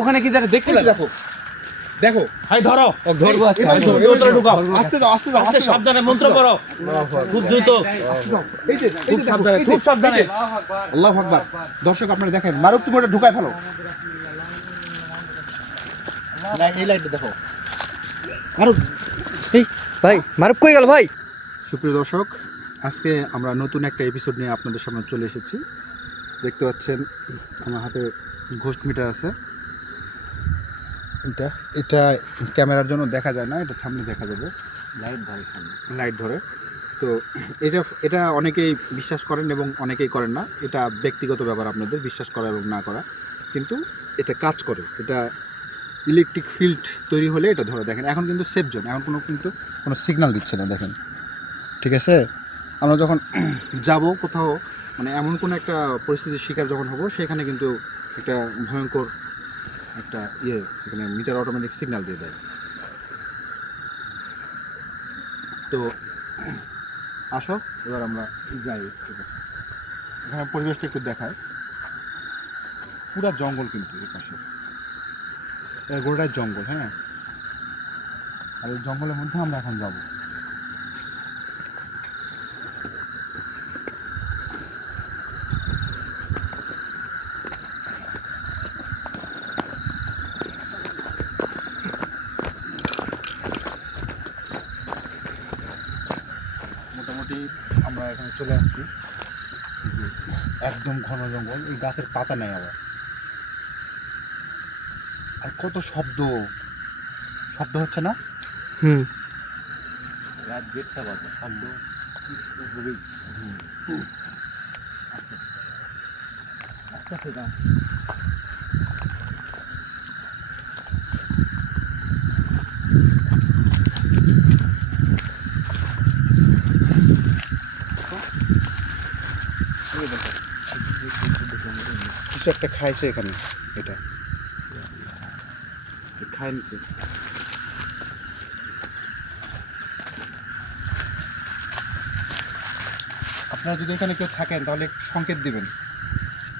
ওখানে কি জানে দেখতে দেখো দেখো ভাই ধরো ধরবো ভিতরে ঢুকাও আস্তে যাও আস্তে যাও আস্তে সাবধানে মন্ত্র পড়ো খুব দ্রুত এই যে দেখো সাবধানে খুব সাবধানে আল্লাহু আকবার দর্শক আপনারা দেখেন মারুফ তুমি ওটা ঢুকায় ফেলো এই লাইটটা দেখো মারুফ এই ভাই মারুফ কই গেল ভাই? সুপ্রিয় দর্শক আজকে আমরা নতুন একটা এপিসোড নিয়ে আপনাদের সামনে চলে এসেছি। দেখতে পাচ্ছেন আমার হাতে ঘোস্ট মিটার আছে। এটা ক্যামেরার জন্য দেখা যায় না, এটা সামনে দেখা যাবে, লাইট ধরে। তো এটা অনেকেই বিশ্বাস করেন এবং অনেকেই করেন না, এটা ব্যক্তিগত ব্যাপার আপনাদের বিশ্বাস করা এবং না করা। কিন্তু এটা কাজ করে, এটা ইলেকট্রিক ফিল্ড তৈরি হলে এটা ধরে। দেখেন এখন কিন্তু সেফ জোন, এখন কোনো সিগন্যাল দিচ্ছে না, দেখেন ঠিক আছে। আমরা যখন যাব কোথাও, মানে এমন কোনো একটা পরিস্থিতির শিকার যখন হব, সেখানে কিন্তু একটা ভয়ঙ্কর একটা এখানে মিটার অটোমেটিক সিগন্যাল দিয়ে দেয়। তো আসো এবার আমরা যাই, এখানে পরিবেশটা একটু দেখায়। পুরা জঙ্গল কিন্তু এর পাশে, গোটাটাই জঙ্গল। হ্যাঁ, আর এই জঙ্গলের মধ্যে আমরা এখন যাবো। মোটামুটি আমরা এখানে চলে আসছি, একদম ঘন জঙ্গল, এই গাছের পাতা নেই আবার। আর কত শব্দ হচ্ছে না? রাত 1:30 বাজে, শব্দ খুবই আস্তে আস্তে গাছ। কিছু একটা খাইছে এখানে, এটা খাই নিছে। আপনারা যদি এখানে কেউ থাকেন তাহলে সংকেত দিবেন,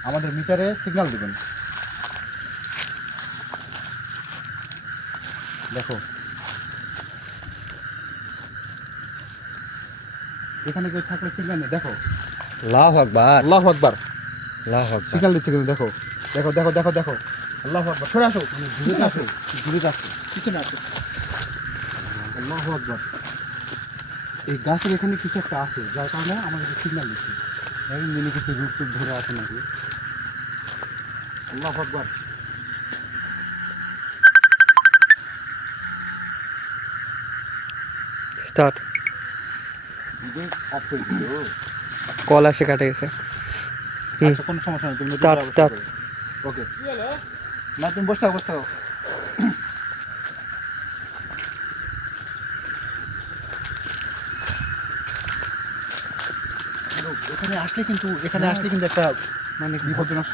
আমাদের মিটারে সিগন্যাল দিবেন। দেখো এখানে কেউ থাকলে সিগন্যাল নেই। দেখো আল্লাহু আকবার, আল্লাহু আকবার, আল্লাহু আকবার। সিগন্যাল দিচ্ছে কিন্তু। দেখো দেখো দেখো দেখো দেখো আল্লাহু আকবার। সরে আসো, দূরে আসো, দূরে আসো, পিছনে আসো। আল্লাহু আকবার। এই গাছের এখানে কিছু একটা আছে, যার কারণে আমাদের সিগন্যাল দিচ্ছে। মিনি কিছু রূপ টুপ ধরে আছে নাকি। আল্লাহু আকবার। স্টার্ট। কল আসে, কাটে গেছে। আচ্ছা কোনো সমস্যা নেই, তুমি স্টার্ট স্টার্ট। ওকে, না তুমি বসে থাকো, বসে থাকো। এখানে আসলে কিন্তু একটা মানে বিপজ্জনক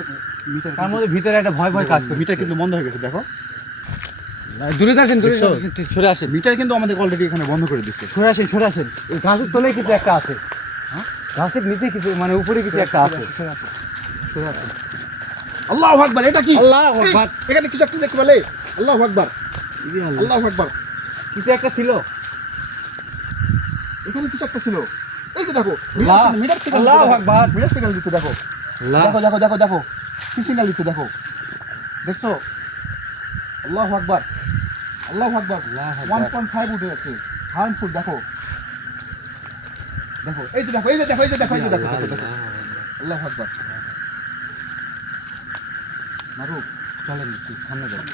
মিটার, তার মধ্যে ভিতরে একটা ভয় ভয় কাজ করে। মিটার কিন্তু বন্ধ হয়ে গেছে। দেখো দূরে আসেন, দূরে দেখছো? সরে আসেন, মিটার কিন্তু আমাদের অলরেডি এখানে বন্ধ করে দিচ্ছে। সরে আসেন, সরে আসেন। এই গাছের তলায় কিছু একটা আছে। হ্যাঁ, গাছের নিচে কিছু, মানে উপরে কিছু একটা আছে। সরে আসেন। আল্লাহু আকবার। এটা কি? আল্লাহু আকবার। এখানে কিছু একটা দেখতে পেলে? আল্লাহু আকবার, আল্লাহু আকবার। কিছু একটা ছিল, এখানে কিছু একটা ছিল। এই যে দেখো মিটার সিগন্যাল, আল্লাহু আকবার। মিটার সিগন্যাল দিচ্ছে। দেখো দেখো দেখো দেখো দেখো কি সিগন্যাল দিচ্ছে, দেখো দেখছো? আল্লাহু আকবার, আল্লাহু আকবার। 1.5 উঠে যাচ্ছে, হার্মফুল। দেখো দেখো এই যে দেখো এই যে দেখো এই যে দেখো এই যে দেখো দেখো দেখো। আল্লাহু আকবার। মারুফ চলেন সামনে যান।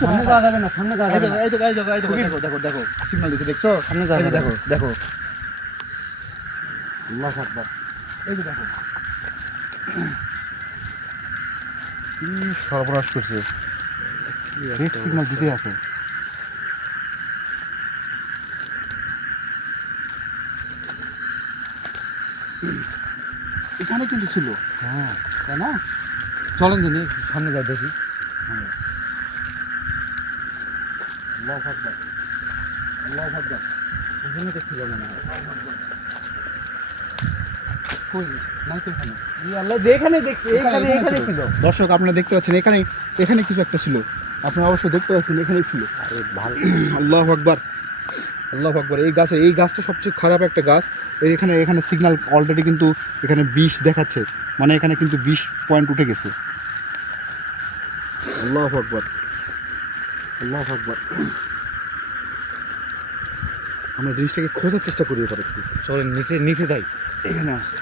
সামনে যাওয়া যাবে না, সামনে যাওয়া যাবে না। এই দেখো এই দেখো এই দেখো দেখো দেখো দেখো সিগন্যাল দিচ্ছে, দেখছো? সামনে যাওয়া এই যে যাবে দেখো দেখো আল্লাহু আকবার। এই যে দেখো কি সর্বনাশ করছে, রেড সিগন্যাল দিতে আছে। এখানে কিন্তু ছিল, হ্যাঁ, তাই না? চলেন দিন সামনে যাই দেখি। আল্লাহু আকবার। আল্লাহু আকবার। ওখানে তো ছিল মনে হয়। কই নাই তো এখানে। ই আল্লাহ, যেখানে দেখছি এখানে এখানে ছিল। দর্শক আপনারা দেখতে পাচ্ছেন এখানে এখানে কিছু একটা ছিল, আপনারা অবশ্যই দেখতে পাচ্ছেন এখানেই ছিল। আরে ভালো। আল্লাহু আকবার, আল্লাহু আকবার। এই গাছটা সবচেয়ে খারাপ একটা গাছ। এখানে এখানে সিগন্যাল অলরেডি কিন্তু এখানে 20 দেখাচ্ছে, মানে এখানে কিন্তু 20 পয়েন্ট উঠে গেছে। আল্লাহু আকবার, আল্লাহু আকবার। আমরা জিনিসটাকে খোঁজার চেষ্টা করি এবার একটু। চলেন নিচে নিচে যাই। এখানে আসে,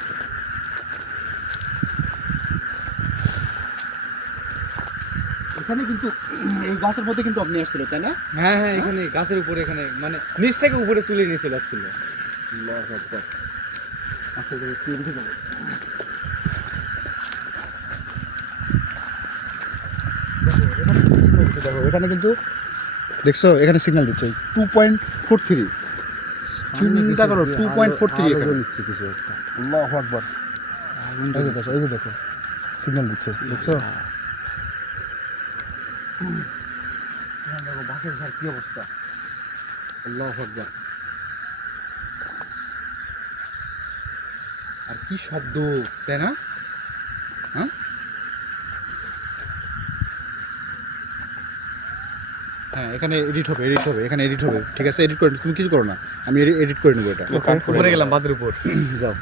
এখানে কিন্তু এই গাছের মধ্যে কিন্তু আপনি আসছিল তাই না? হ্যাঁ হ্যাঁ, এখানে গাছের উপরে, এখানে মানে নিচ থেকে উপরে তুলে নিয়ে চলে আসছিল। আল্লাহু আকবার। আসলে কি উঠে যাবে? দেখো এখানে কিন্তু দেখছো এখানে সিগন্যাল দিচ্ছে 2.43। চিন্তা করো 2.43 এখানে। নিচ্ছে কিছু একটা। আল্লাহু আকবার। এই যে দেখো সিগন্যাল দিচ্ছে, দেখছো? দেখো বাঁকের ঝাড় কি অবস্থা। আল্লাহু আকবার। আর কি শব্দ, তাই না? হ্যাঁ হ্যাঁ, এখানে এডিট হবে, এখানে এডিট হবে। ঠিক আছে, এডিট করে তুমি কিছু করো না, আমি এডিট করে নেবো এটা। উপরে গেলাম বাদের উপর। যাও।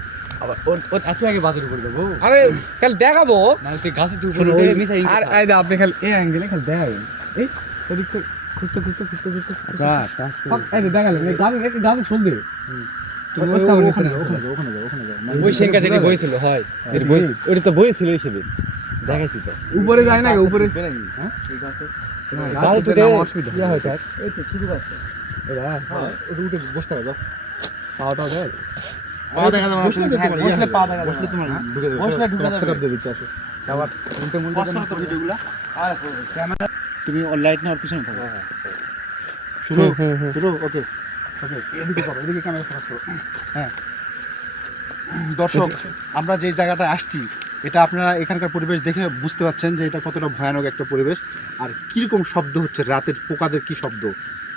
আবার ওর এত আগে বাদের উপর যাবো। আরে খালি দেখাবো। নাহলে তুই গাছের উপরে শোনো, উঠে ওই- মিশাই। আর এই দা আপনি খালি এই অ্যাঙ্গেলে খালি দেখাবেন। এই ওদিক থেকে খুঁজতে খুঁজতে খুঁজতে খুঁজতে আচ্ছা, কাজ ফাক, এই যে দেখালেন এই গাছে শুন দে। তুমি ওখানে যাও, ওখানে যাও। ওই সেনকা যেটি বইছিল হয়, যেটি বইছিল ওটা তো বইছিল সেদিন দেখাইছি তো। উপরে যায় না উপরে। হ্যাঁ গাছে উঠে তুলে নামা অসুবিধা। ইয়া হয় থাক। এই তো শুরু আছে। হ্যাঁ, ওটা উঠে বসতে হবে, যাও। পাওয়াটাও দেয়। পা দেখা যাবে না, বসলে তো হ্যাঁ, তোমার বসলে ইয়ে পা হবে, দেখা যাবে বসলে না। তোমার হ্যাঁ? ঢুকে যাবে। বসলে ঢুকে তোমার যাবে। setup দিয়ে দিচ্ছে, আসো। আবার উল্টে মুল্টে পজ করো তো ভিডিওগুলা। আর ক্যামেরা তুমি লাইট নেওয়ার পিছনে থাকো। শুরু শুরু, ওকে ওকে। এদিকে করো, এদিকে ক্যামেরা ফোকাস করো। হ্যাঁ দর্শক, আমরা যে জায়গাটা আসছি এটা আপনারা এখানকার পরিবেশ দেখে বুঝতে পারছেন যে এটা কতটা ভয়ানক একটা পরিবেশ, আর কীরকম শব্দ হচ্ছে, রাতের পোকাদের কি শব্দ,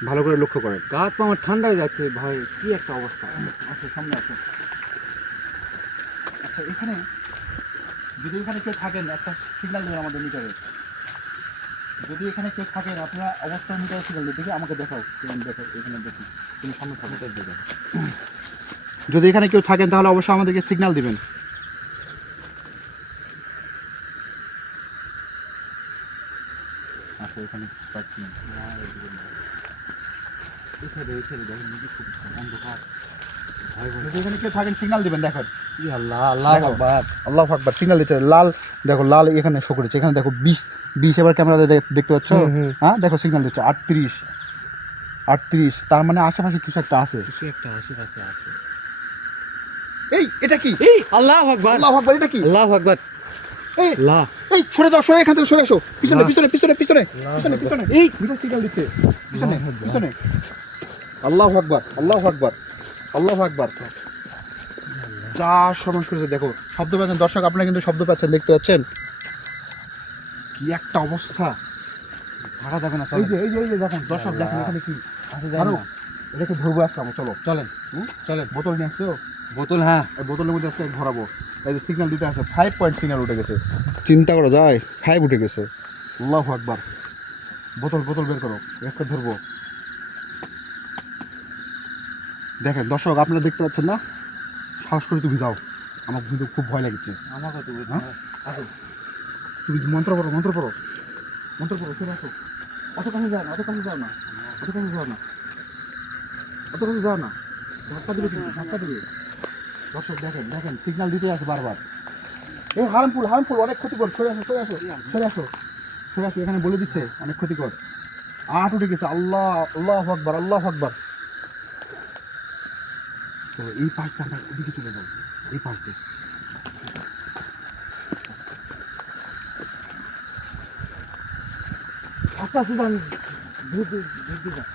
ভালো করে লক্ষ্য করেন। গা হাত পা আমার ঠান্ডা হয়ে যাচ্ছে ভয়, কি একটা অবস্থা। আচ্ছা সামনে আসো। আচ্ছা এখানে যদি এখানে কেউ থাকেন একটা সিগন্যাল দেবেন আমাদের মিটারে। যদি এখানে কেউ থাকেন আপনারা অবশ্যই মিটারে সিগন্যাল দেবেন। দেখি আমাকে দেখাও, দেখো এখানে দেখি, তুমি সামনে থাকো। যদি এখানে কেউ থাকেন তাহলে অবশ্যই আমাদেরকে সিগন্যাল দিবেন। আচ্ছা এখানে পাচ্ছি না। অন্ধকার। যদি এখানে কেউ থাকেন সিগন্যাল দিবেন। দেখেন ই আল্লাহ, আল্লাহ দেখো। আকবার। আল্লাহ আকবার, সিগন্যাল দিচ্ছে লাল। দেখো লাল এখানে শো করেছে, এখানে দেখো 20 এবার ক্যামেরাতে দেখতে পাচ্ছ। হ্যাঁ দেখো সিগন্যাল দিচ্ছে 38। তার মানে আশেপাশে কিছু একটা আছে। কিছু একটা আশেপাশে আছে। এই এটা কি? এই আল্লাহ আকবার, আল্লাহু আকবার, এটা কি? আল্লাহ আকবার। এই আল্লাহ, এই সরে যাও, সরে এখান থেকে সরে আসো। পিছনে আল্লাহ। পিছনে পিছনে পিছনে পিছনে পিছনে। এই মিটার সিগন্যাল দিচ্ছে, পিছনে পিছনে। আল্লাহু আকবার, আল্লাহু আকবার, আল্লাহু আকবার। যা সমাজ করেছে দেখো, শব্দ পাচ্ছেন দর্শক, আপনারা কিন্তু শব্দ পাচ্ছেন, দেখতে পাচ্ছেন কি একটা অবস্থা। থাকা যাবে না, এই চলেন। যে এই যে দেখেন দর্শক, দেখেন এখানে কি আসা যায় আরো না। এটাকে ধরবো আসছে। আমার চলো, চলেন চলেন। বোতল নিয়ে আসছো। বোতল, হ্যাঁ। এই বোতলের মধ্যে আছে ধরাবো। এই যে সিগন্যাল দিতে আছে 5 পয়েন্ট সিগন্যাল উঠে গেছে। চিন্তা করো যায় 5 উঠে গেছে। আল্লাহু আকবার। বোতল বের করো, গ্যাসকে ধরবো। দেখেন দর্শক, আপনারা দেখতে পাচ্ছেন না? সাহস করে তুমি যাও, আমার কিন্তু খুব ভয় লাগছে। আমাকে তো হ্যাঁ? আসো। তুমি মন্ত্র পড়ো, সরে আসো। অত কাছে যাও না, ধাক্কা দিবে কিন্তু, ধাক্কা দিবে। দর্শক দেখেন সিগন্যাল দিতে আছে বারবার। এই হার্মফুল অনেক ক্ষতিকর। সরে আসো। এখানে বলে দিচ্ছে অনেক ক্ষতিকর। 8 উঠে গেছে। আল্লাহু আকবার। চলো এই পাশটা আমরা এদিকে চলে যাবো, এই পাশ দিয়ে। আস্তে আস্তে যান, ধীরে যান।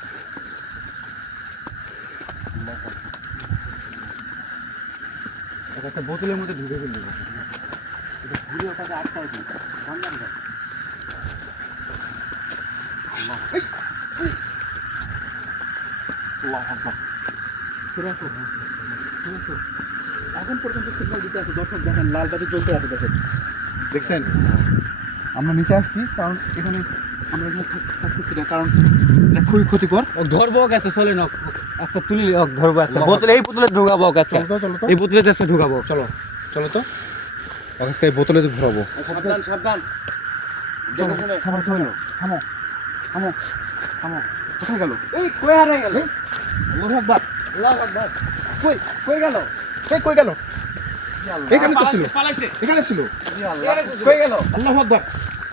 একটা বোতলের মধ্যে ঢুকে ফেলবে। এটা ঘুরে ওটাকে আটকায় দিই। আল্লাহু আকবার। ফিরে আসো, ফিরে আসো। এখন পর্যন্ত সিগন্যাল দিতে আছে, দর্শক দেখেন লাল বাতি জ্বলতে আছে, দেখেন দেখছেন। আমরা নিচে আসছি কারণ এখানে আমরা এখানে থাকতেছি না, কারণ এটা খুবই ক্ষতিকর। ও ধরবো গেছে চলে না আচ্ছা তুলি ধরবো আচ্ছা বোতলে এই বোতলে ঢুকাবো আচ্ছা চলো তো এই বোতলে দেশে ঢুকাবো চলো চলো তো আজকে এই বোতলে ভরাবো। সাবধান সাবধান থামো থামো থামো থামো থামো, কোথায় গেল? এই কই হারাই গেল আল্লাহু আকবার। আল্লাহু আকবার কই কই গেল কই গেল? এখানে তো ছিল, পালাইছে এখানে ছিল। কই গেল আল্লাহু আকবার।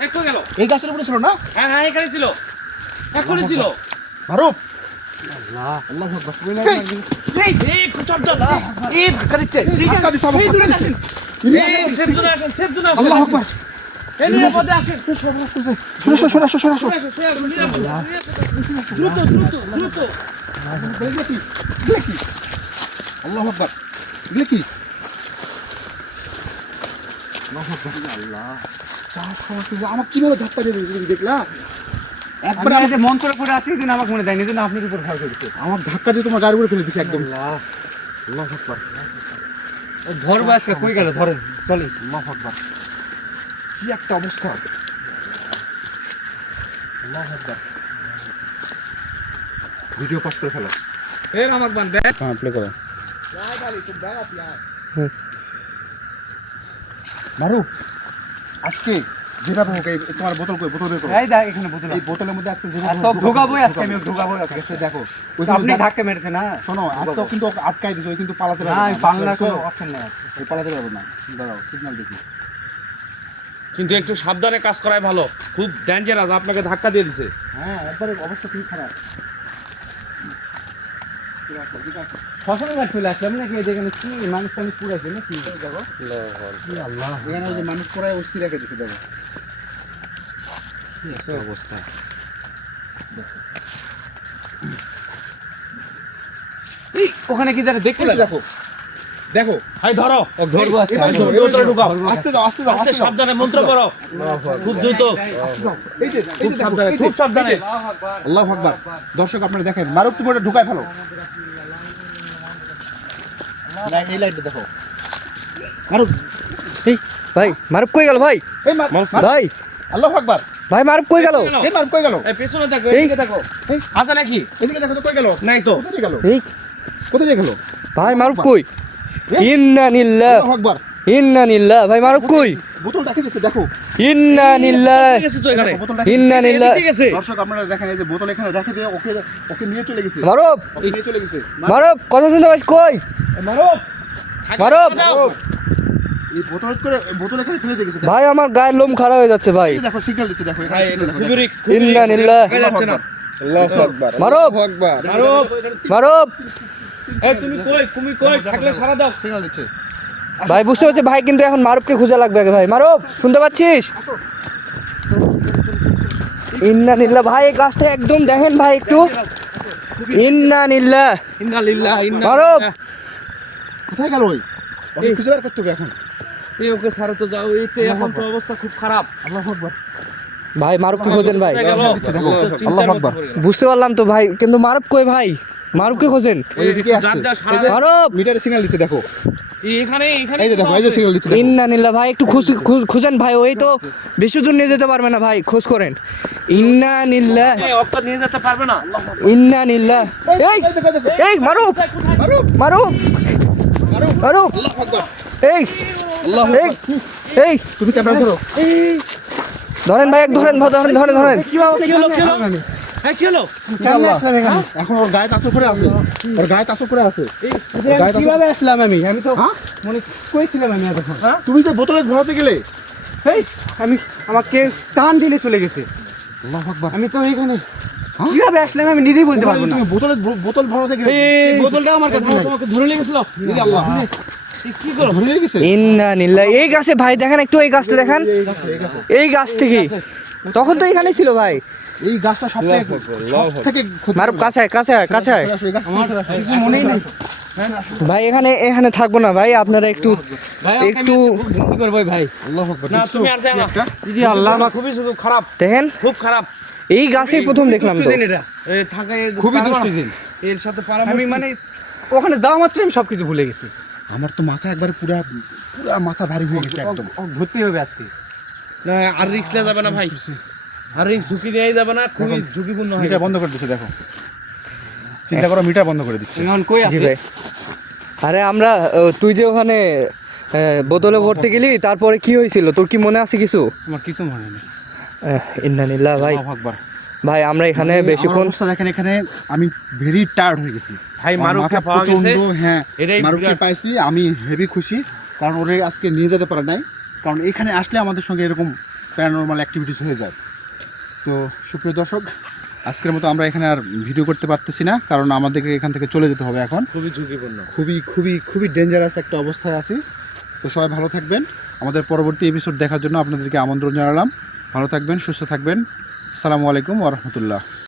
এ কই গেল এই গাছের উপরে ছিল না? হ্যাঁ হ্যাঁ এখানে ছিল এখনই ছিল মারুফ, আল্লাহ আল্লাহু আকবার। এই খুচরটা এই ধাক্কা দিচ্ছে ধাক্কা দিছে আমাকে, ধাক্কা দিছে। এই সেফজনে আসেন সেফজনে আসেন আল্লাহু আকবার। এই নিরাপদে আসেন সরে আসো, সরে আসো, সরে আসো। দ্রুত দ্রুত দ্রুত এগুলো কি? এগুলো কি? আল্লাহু আকবার। এগুলো কি? আল্লাহু আকবার। আল্লাহ, তার সমস্যা যে আমাকে কিভাবে ধাক্কা দিয়ে দিয়েছে তুমি দেখলা? একবার আমি যে মন করে পড়ে আছি যেন আমাকে মনে দেয়নি যেন আপনার উপর ভর করেছে আমার ধাক্কা দিয়ে তোমার গাড়ির উপরে ফেলে দিছে একদম। আল্লাহ আল্লাহু আকবার। ধরবো আজকে কই গেল ধরেন চলি আল্লাহু আকবার। কি একটা অবস্থা। আল্লাহু আকবার। ভিডিও পজ করে ফেলো। এই রামাকবান দেখ হ্যাঁ, প্লে করো। মারু, আজকে যেভাবে হোক এই তোমার বোতল কই, বোতল বের করো। এই দেখ এখানে বোতল এই বোতলের মধ্যে আজকে আর যেভাবে তো হোক ঢুকাবোই আজকে আমি ঢুকাবোই আজকে আজকে দেখো ওই আপনি ধাক্কা মেরেছে না শোনো, আজকে কিন্তু ওকে আটকাই দিছো, ওই কিন্তু পালাতে না পারবে আমি না। বাংলার কোনো অপশন নেই ওই পালাতে পারবে না। দাঁড়াও, সিগন্যাল দেখি। কিন্তু একটু সাবধানে কাজ করাই ভালো খুব ডেঞ্জারাস আপনাকে ধাক্কা দিয়ে দিছে হ্যাঁ, একবারে অবস্থা খুবই খারাপ। ঠিক আছে, ঠিক আছে। শ্মশানে ঘাট চলে আসলাম নাকি এই যেখানে কি মানুষ টানুষ পুরাইছে নাকি যাবো আল্লাহ এখানে ওই যে মানুষ পড়ায় অস্থির রেখে দিছে, দেখো। অবস্থা এই ওখানে কি জানে দেখতে এই যে দেখো, দেখো। ভাই ধরো ধরবো আজকে এবার ধরো, ভিতরে এবার ঢুকাও। ধরো। আস্তে যাও, আস্তে যাও, আস্তে আস্তে যাও। সাবধানে মন্ত্র পড়ো খুব দ্রুত আস্তে যাও। এই যে, এই খুব যে দেখো, সাবধানে এই যে, খুব সাবধানে এই যে। আল্লাহু আকবার। দর্শক আপনারা দেখেন, মারুফ তুমি ওটা ঢুকায় ফেলো। এই লাইটটা দেখো। মারুফ, এই ভাই মারুফ কই গেল ভাই এই মারুফ, ভাই আল্লাহু আকবার। ভাই মারুফ কই গেল এই মারুফ কই গেল? এই পেছনে দেখো এই। এদিকে দেখো এই। আছে নাকি এদিকে দেখো তো, কই গেল? নাই তো কোথায় গেল? এই কোথায় গেল? ভাই মারুফ কই ইন্না নিল্লাহ আল্লাহু আকবার। ইন্না নিল্লাহ ভাই মারুফ কই বোতল দেখে দিচ্ছে, দেখো। ইন্না নিল্লাহ ঠিক আছে তো এখানে বোতলটা ইন্না নিল্লাহ ঠিক আছে দর্শক আপনারা দেখেন, এই যে বোতল এখানে রেখে দিয়ে ওকে ওকে নিয়ে চলে গেছে। মারুফ ওকে নিয়ে চলে গেছে। মারুফ কথা শুনতে পাচ্ছ কই মারুফ মারুফ এই বোতল এখানে ফেলে দিয়ে গেছে। দেখো। ভাই আমার গায়ের লোম খারাপ হয়ে যাচ্ছে ভাই এই যে দেখো, সিগন্যাল দিচ্ছে, দেখো এখানে ভাই সিগন্যাল দেখো। খুবই রিস্ক ইন্না নিল্লাহ যাচ্ছে না আল্লাহু আকবার। মারুফ মারুফ মারুফ এই তুমি কই থাকলে সারা দাও সিগন্যাল দিচ্ছে। ভাই বুঝতে পারছি ভাই কিন্তু এখন মারুফকে খুঁজে লাগবে আগে ভাই মারুফ শুনতে পাচ্ছিস ইন্না নিল্লাহ ভাই এই গাছটা একদম দেখেন ভাই একটু ইন্না নিল্লাহ ইন্না লিল্লাহ ইন্না মারুফ কোথায় গেল ওই? ওকে খুঁজে বের করতে হবে এখন। এই ওকে সারা তো যাও এই তো এখন তো অবস্থা খুব খারাপ আল্লাহু আকবার। ভাই মারুফকে খোঁজেন ভাই কোথায় গেল দিচ্ছে, দেখো। তো চিন্তার আল্লাহু মধ্যে আকবার। পড়ে গেল। বুঝতে পারলাম তো ভাই কিন্তু মারুফ কই ভাই মারুফকে খোঁজেন ওই দিকে একটু আসছে। জান দাও, সারা এই যে মারুফ মিটারে সিগন্যাল দিচ্ছে, দেখো। এখানে এই যে দেখো, এই যে সিগন্যাল দিচ্ছে, দেখো। ইন্না নিল্লাহ ভাই একটু খুঁজেন ভাই ওই তো বেশি দূর নিয়ে যেতে পারবে না ভাই খোঁজ করেন ইন্না নিল্লাহ অক্ত নিয়ে যেতে পারবে না ইন্না নিল্লাহ এই দেখো, দেখো। এই মারুফ মারুফ, মারুফ মারুফ আল্লাহু আকবার। এই আল্লাহু এই আকবার। এই তুমি ক্যামেরা ধরো। ধরেন ভাই এক ধরেন ধরেন কি হলো কি হলো হ্যাঁ কি হলো আল্লাহ। এখন ওর গায়ে তাসর করে আছে, ওর গায়ে তাসর করে আছে। ওর গায়ে তাসর- কিভাবে আসলাম আমি আমি তো হ্যাঁ? মনে কইছিলাম আমি এতক্ষণ তুমি তো বোতলে ভরাতে গেলে। এই আমি আমাকে টান ঢেলে চলে গেছে আল্লাহু আকবার। আমি তো এখানে কিভাবে আসলাম আমি নিজেই বলতে পারবো না তুমি বোতল ভরাতে গেলে। এই বোতলটা আমার কাছে নাই তোমাকে ধরে লেগেছিল এই যে আল্লাহ। কি করো ধরে নিয়ে গেছে। ইন্না নিল্লাহ এই গাছে ভাই দেখেন একটু এই গাছটা দেখেন এই গাছ থেকে তখন তো এখানে ছিল ভাই এই গাছটা সব থেকে ক্ষতি- মারুফ কাছে আসো, এই গাছ- কিছু মনেই নেই ভাই এখানে থাকবো না ভাই আপনারা একটু একটু বন্দি করবো ভাই আল্লাহু আকবার। না দেখছো? তুমি আর যাও না দিদি আল্লাহ খুবই শুধু খারাপ দেখেন খুব খারাপ এই গাছেই প্রথম দেখলাম তো। দুষ্টু জিন এটা এ থাকা খুবই দুষ্টু জিন। এর সাথে আমি মানে ওখানে যাওয়া মাত্র আমি সব কিছু ভুলে গেছি। আমার তো মাথা একবারে পুরা পুরা মাথা ভারী হয়ে গেছে একদম। ঘুরতে হবে আজকে। না আর রিস্ক নেওয়া যাবে না ভাই, আর রিস্ক ঝুঁকি নেওয়াই যাবে না, খুবই ঝুঁকিপূর্ণ হয়ে মিটার গেছে। বন্ধ করে দিচ্ছে দেখো, চিন্তা করো মিটার বন্ধ করে দিচ্ছে। এখন কই জি আছে? ভাই। আরে আমরা তুই যে ওখানে বোতলে ভরতে গেলি তারপরে কি হয়েছিল তোর কি মনে আছে কিছু? আমার কিছু মনে নেই। ইন্নানিল্লাহ ভাই। আল্লাহু আকবার। ভাই আমরা এখানে আমার বেশিক্ষণ অবস্থা দেখেন, এখানে আমি ভেরি টায়ার্ড হয়ে গেছি ভাই, আমার মারুফকে মাথা পাওয়া প্রচণ্ড, গেছে। হ্যাঁ এটাই মারুফকে বিরাট। পাইছি, আমি হেভি খুশি, কারণ ওরে আজকে নিয়ে যেতে পারে নাই, কারণ এখানে আসলে আমাদের সঙ্গে এরকম প্যারানর্মাল অ্যাক্টিভিটিস হয়ে যায়। তো সুপ্রিয় দর্শক, আজকের মতো আমরা এখানে আর ভিডিও করতে পারতেছি না, কারণ আমাদেরকে এখান থেকে চলে যেতে হবে এখন। খুবই ঝুঁকিপূর্ণ। খুবই খুবই খুবই ডেঞ্জারাস একটা অবস্থায় আছি। তো সবাই ভালো থাকবেন, আমাদের পরবর্তী এপিসোড দেখার জন্য আপনাদেরকে আমন্ত্রণ জানালাম। ভালো থাকবেন, সুস্থ থাকবেন। আসসালামু আলাইকুম ওয়া রাহমাতুল্লাহ।